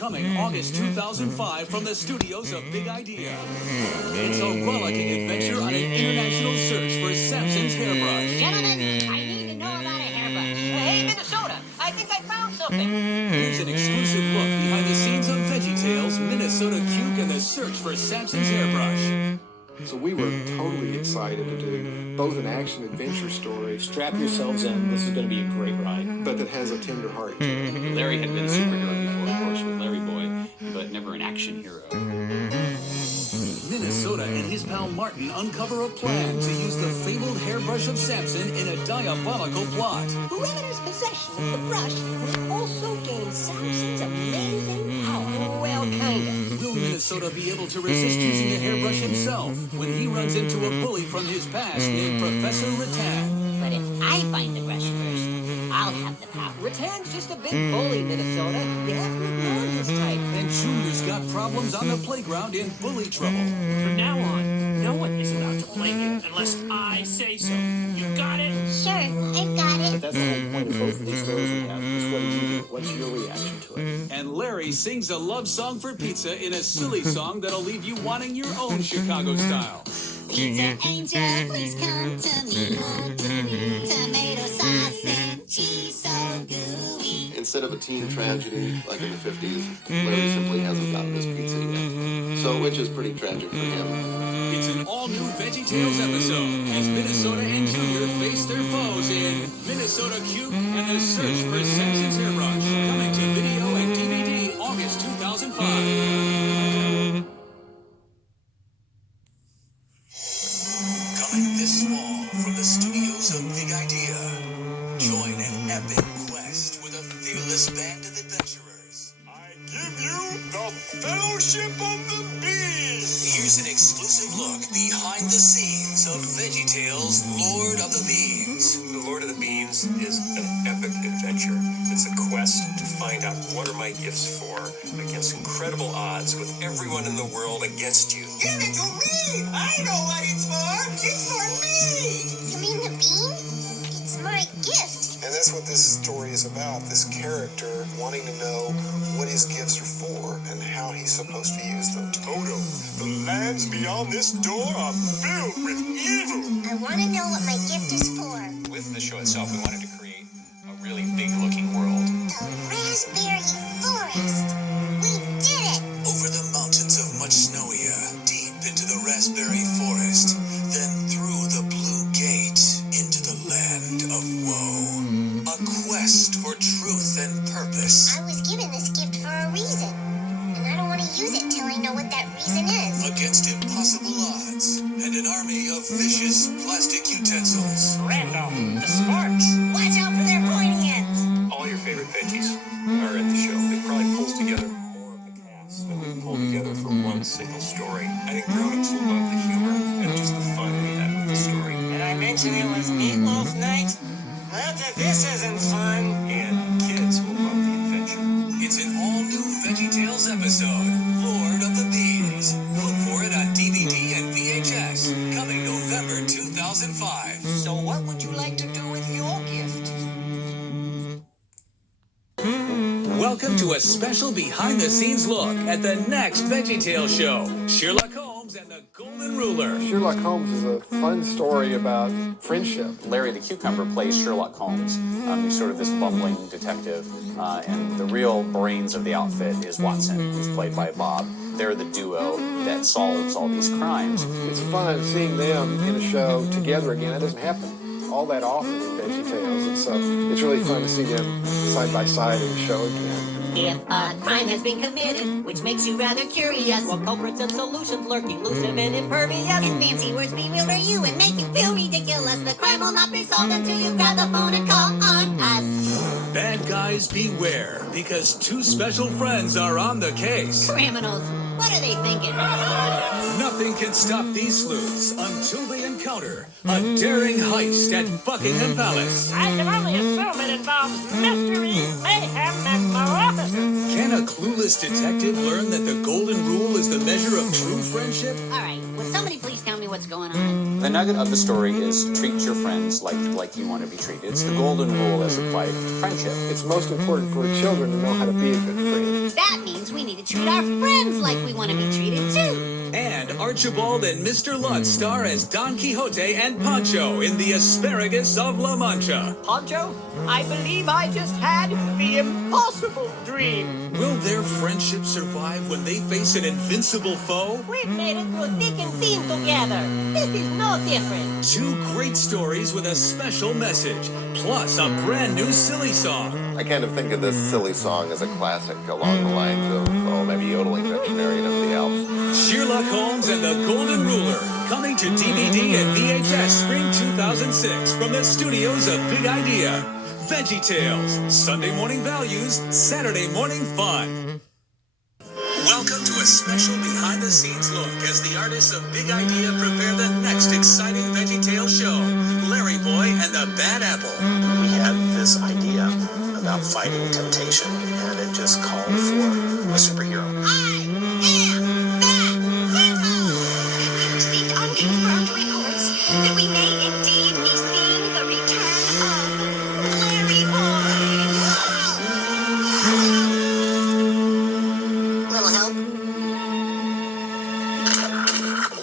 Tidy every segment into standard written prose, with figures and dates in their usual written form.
coming August 2005 from the studios of Big Idea. It's a rollicking adventure on an international search for Samson's hairbrush. Gentlemen, I need to know about a hairbrush. Hey, Minnesota, I think I found something. Here's an exclusive look behind the scenes of Veggietales, Minnesota Cuke, and the search for Samson's hairbrush. So we were totally excited to do both an action-adventure story, Strap yourselves in. This is going to be a great ride. but that has a tender heart to it. Larry had been a superhero before, of course, with Larry Boy, but never an action hero. Minnesota and his pal Martin uncover a plan to use the fabled hairbrush of Samson in a diabolical plot. Whoever's possession of the brush will also gain Samson's amazing power. Well, kinda. Will Minnesota be able to resist using a hairbrush himself when he runs into a bully from his past named Professor Rattan? But if I find the brush first, I'll have the power. Rattan's just a big bully, Minnesota. You have to ignore his type. And Junior's got problems on the playground in bully trouble. From now on, no one is allowed to play here unless I say so. You got it? Sure, I've got it. But that's the whole point of both of these stories we have. Is what do you do? What's your reaction to it? And Larry sings a love song for pizza in a silly song that'll leave you wanting your own Chicago style. Pizza angel, please come to me. Tomato sauce and cheese so gooey. Instead of a teen tragedy like in the 50s, Larry simply hasn't gotten his pizza yet. So, which is pretty tragic for him. It's an all-new Veggietales episode as Minnesota and Junior face their foes in Minnesota Cuke and the Search for Samson's Hairbrush. Coming to video and DVD August 2005. Coming this fall from the studios of Big Idea. Join an epic quest with a fearless band of adventurers. I give you the Fellowship of the Bees! Here's an exclusive look behind the scenes of Veggietales, Lord of the Beans. The Lord of the Beans is an epic adventure. It's a quest to find out what are my gifts for against incredible odds with everyone in the world against you. Give it to me! I know what it's for! It's for me! You mean the bean? It's my gift. And that's what this story is about, this character wanting to know what his gifts are for and how he's supposed to use them. Toto, the lands beyond this door are filled with evil. I want to know what my gift is for. With the show itself, we wanted to create a really big-looking world. The raspberry forest. We did it! Over the mountains of much snowier, deep into the raspberry forest, then through the blue gate into the land of woe. A quest for truth and purpose. I was given this gift for a reason, and I don't want to use it till I know what that reason is. Against impossible odds and an army of vicious plastic utensils. Randolph, the Sparks. Watch out for their pointy ends! All your favorite veggies are in the show. It probably pulls together more of the cast than we pulled together for one single story. I think grown-ups will love the humor and just the fun we had with the story. Did I mention it was meatloaf night? Not that this isn't fun. And kids will love the adventure. It's an all-new Veggietales episode, Lord of the Beans. Look for it on DVD and VHS, coming November 2005. So what would you like to do with your gift? Welcome to a special behind-the-scenes look at the next Veggietales show, Sherlock Holmes and the Golden Ruler. Sherlock Holmes is a fun story about friendship. Larry the Cucumber plays Sherlock Holmes. He's sort of this bumbling detective, and the real brains of the outfit is Watson, who's played by Bob. They're the duo that solves all these crimes. It's fun seeing them in a show together again. That doesn't happen all that often in Veggietales, and so it's really fun to see them side by side in the show again. If a crime has been committed, which makes you rather curious, Well, culprits and solutions lurk elusive and impervious. and fancy words bewilder you and make you feel ridiculous, the crime will not be solved until you grab the phone and call on us. Bad guys beware, because two special friends are on the case. Criminals, what are they thinking? Nothing can stop these sleuths until they encounter a daring heist at Buckingham Palace. I can only assume it involves mystery, mayhem, and maleficence. Can a clueless detective learn that the golden rule is the measure of true friendship? All right, would somebody please tell me what's going on. The nugget of the story is treat your friends like you want to be treated. It's the golden rule as applied to friendship. It's most important for children to know how to be a good friend. That means we need to treat our friends like we want to be treated too. And Archibald and Mr. Lutz star as Don Quixote and Pancho in The Asparagus of La Mancha. Pancho, I believe I just had the impossible dream. Will their friendship survive when they face an invincible foe? We've made it through thick and thin together. This is no different. Two great stories with a special message, plus a brand new silly song. I kind of think of this silly song as a classic along the lines of, maybe Yodeling Veterinarian of the Alps. Sherlock Holmes and the Golden Ruler, coming to DVD and VHS spring 2006 from the studios of Big Idea. Veggietales, Sunday morning values, Saturday morning fun. Welcome to a special behind-the-scenes look as the artists of Big Idea prepare the next exciting Veggietales show, Larry Boy and the Bad Apple. We had this idea about fighting temptation, and it just called for a superhero. I am that hero. We received unconfirmed reports that we may indeed be seeing the return of Larry Boy. Little help?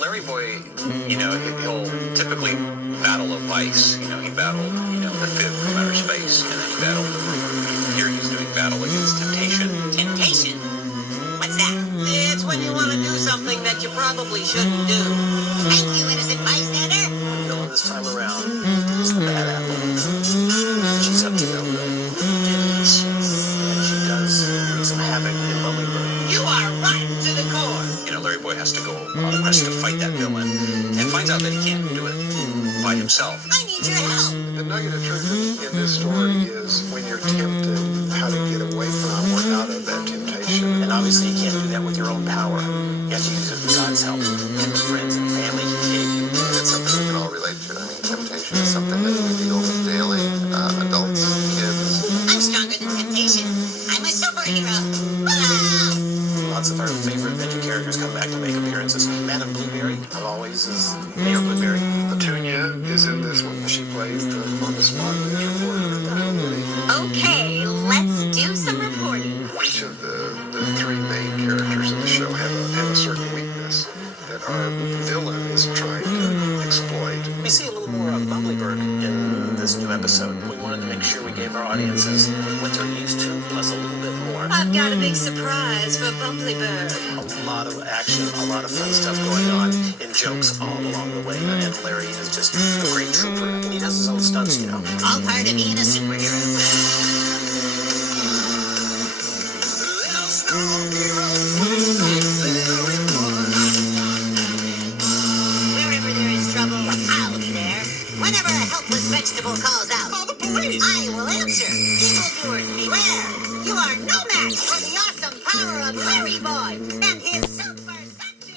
Larry Boy, he'll typically battle a vice. He battled, the fifth from outer space, and then he battled the rumor. Here he's doing battle against temptation. Temptation? What's that? It's when you want to do something that you probably shouldn't do. Thank you, innocent bystander. The villain this time around is the Bad Apple. She's up to no good. And she does some havoc in Bumbleberg. You are right to the core. Larry Boy has to go on a quest to fight that villain, and finds out that he can't do it by himself. I need your help. The nugget of truth in this story is when you're tempted, how to get away from or out of that temptation. And obviously you can't do that with your own power. You have to use it with God's help and the friends and family he gave you. It's something we can all relate to. Temptation is something that we deal with daily, adults, kids. I'm stronger than temptation. I'm a superhero. Wow! Lots of our favorite veggie characters come back to make appearances. Madame Blueberry, always, is Mayor Blueberry. Petunia is in this one. She plays the on-the-spot news reporter. Okay, let's do some reporting. Each of the three main characters in the show have a certain weakness that our villain is trying to exploit. We see a little more of Bumbleberg in this new episode. We wanted to make sure we gave our audiences what they're used to, plus a little bit more. I've got a big surprise for Bumbleberg. A lot of action, a lot of fun stuff going on, and jokes all along the way. And Larry is just a great trooper, and he does his own stunts, All part of being a superhero. Wherever there is trouble, I'll be there. Whenever a helpless vegetable calls out, I will answer. Evildoers, beware! You are no match for the awesome power of Larry Boy and his super suction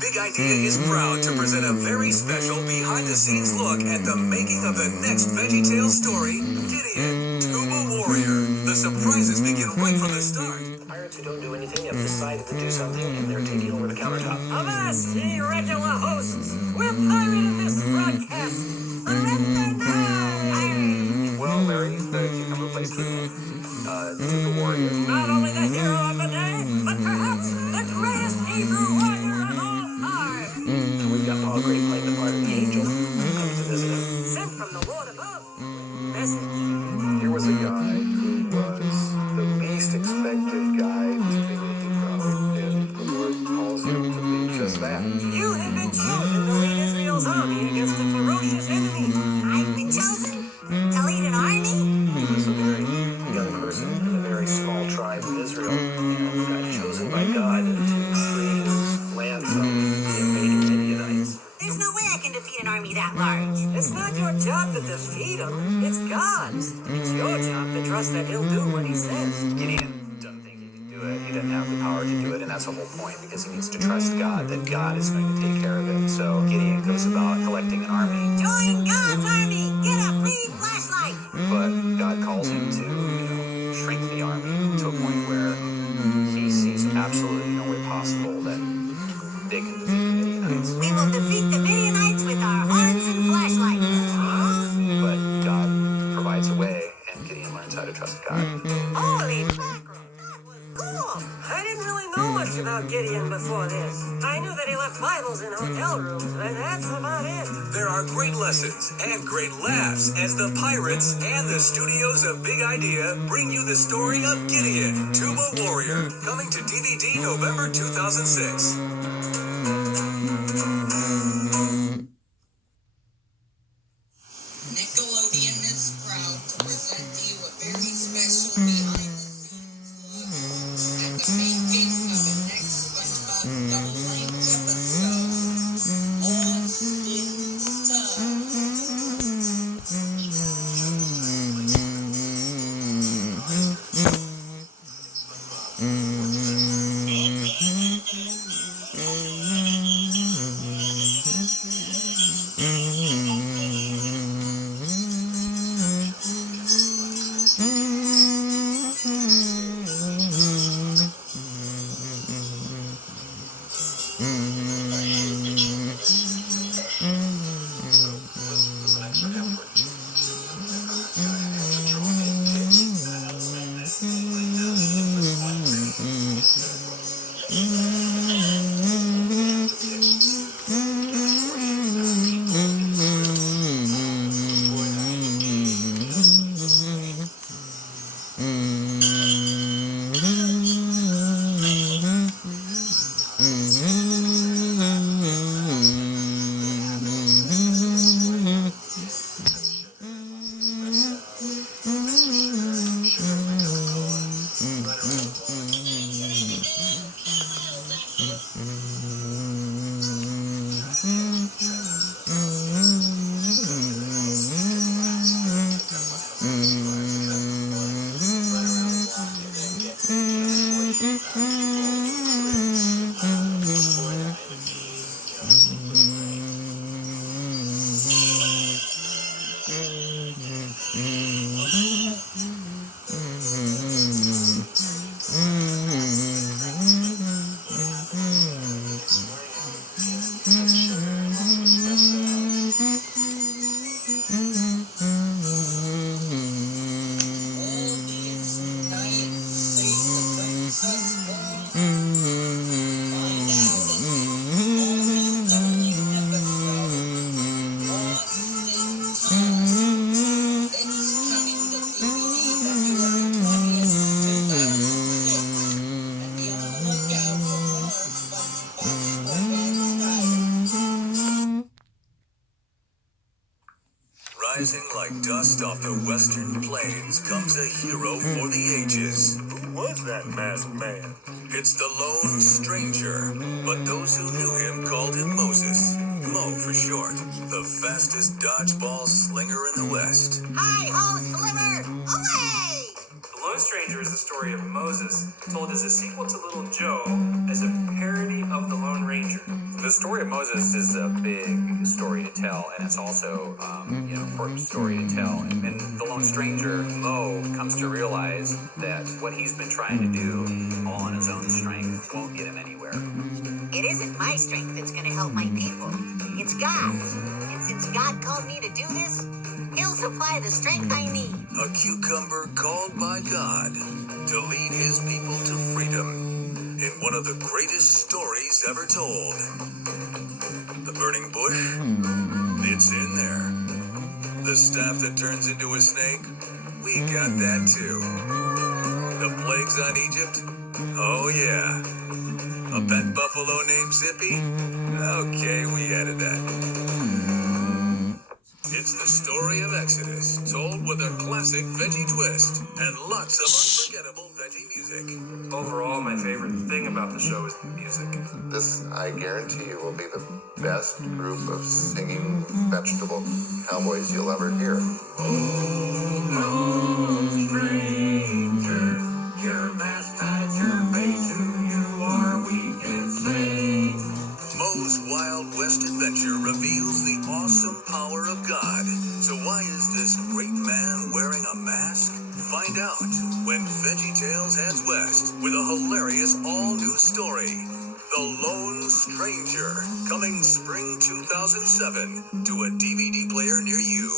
Big Idea is proud to present a very special behind-the-scenes look at the making of the next VeggieTales story, Gideon, Tuba Warrior. The surprises begin right from the start. Pirates who don't do anything have decided to do something, and they're taking over the countertop. Avast, ye regular hosts. We're pirating this broadcast. Surrender now. Well, Larry, the cucumber plays the warrior. Not only the hero of the day, but perhaps the greatest Hebrew warrior of all time. We've got Paul Gray playing the part of the angel who comes to visit him. Sent from the Lord above. Message. Here was a guy who was the least expected guy to be a hero, and the Lord calls him to be just that. You have been chosen to lead Israel's army against a ferocious enemy. I've been chosen to lead an army? He was a very young person in a very small tribe of Israel, and got chosen by God to free his land from the invading Midianites. There's no way I can defeat an army that large. It's not your job to defeat him. It's God's. It's your job to trust that he'll do what he says. Gideon doesn't think he can do it. He didn't have the power to do it, and that's the whole point, because he needs to trust God, that God is going to take care of it. So Gideon goes about collecting an army. Join God's army! Get a free flashlight! But God calls him to, shrink the army to a point where he sees absolutely no way possible that they can defeat the Midianites. We will defeat the Midianites with our horns and flashlights. But God provides a way, and Gideon learns how to trust God. Holy mackerel! That was cool! I didn't really know much about Gideon before this. I knew that he left Bibles in hotel rooms, but that's about it. There are great lessons and great laughs as the Pirates and the studios of Big Idea bring you the story of Gideon, Tuba Warrior, coming to DVD November 2006. Nickelodeon is proud to present to you a very special behind-the-scenes look at the making of the next SpongeBob double-length episode, Lost in Rising like dust off the western plains comes a hero for the ages. Who was that masked man? It's the Lone Stranger, but those who knew him called him Moses. Mo for short, the fastest dodgeball slinger in the West. Hi-ho, Sliver! Away! The Lone Stranger is the story of Moses, told as a sequel to Little Joe, as a parody of the Lone Ranger. The story of Moses is a big story to tell, and it's also, important story to tell. And the Lone Stranger, Mo, comes to realize that what he's been trying to do all on his own strength won't get him anywhere. It isn't my strength that's gonna help my people. It's God's. And since God called me to do this, He'll supply the strength I need. A cucumber called by God to lead his people to freedom in one of the greatest stories ever told. The burning bush, it's in there. The staff that turns into a snake, we got that too. The plagues on Egypt, oh yeah. A pet buffalo named Zippy, okay, we added that. It's the story of Exodus, told with a classic veggie twist and lots of unforgettable veggie music. Overall, my favorite thing about the show is the music. This, I guarantee you, will be the best group of singing vegetable cowboys you'll ever hear. Oh, no stranger, your mask hides your face. ask? Find out when Veggietales heads west with a hilarious all-new story. The Lone Stranger, coming spring 2007 to a DVD player near you.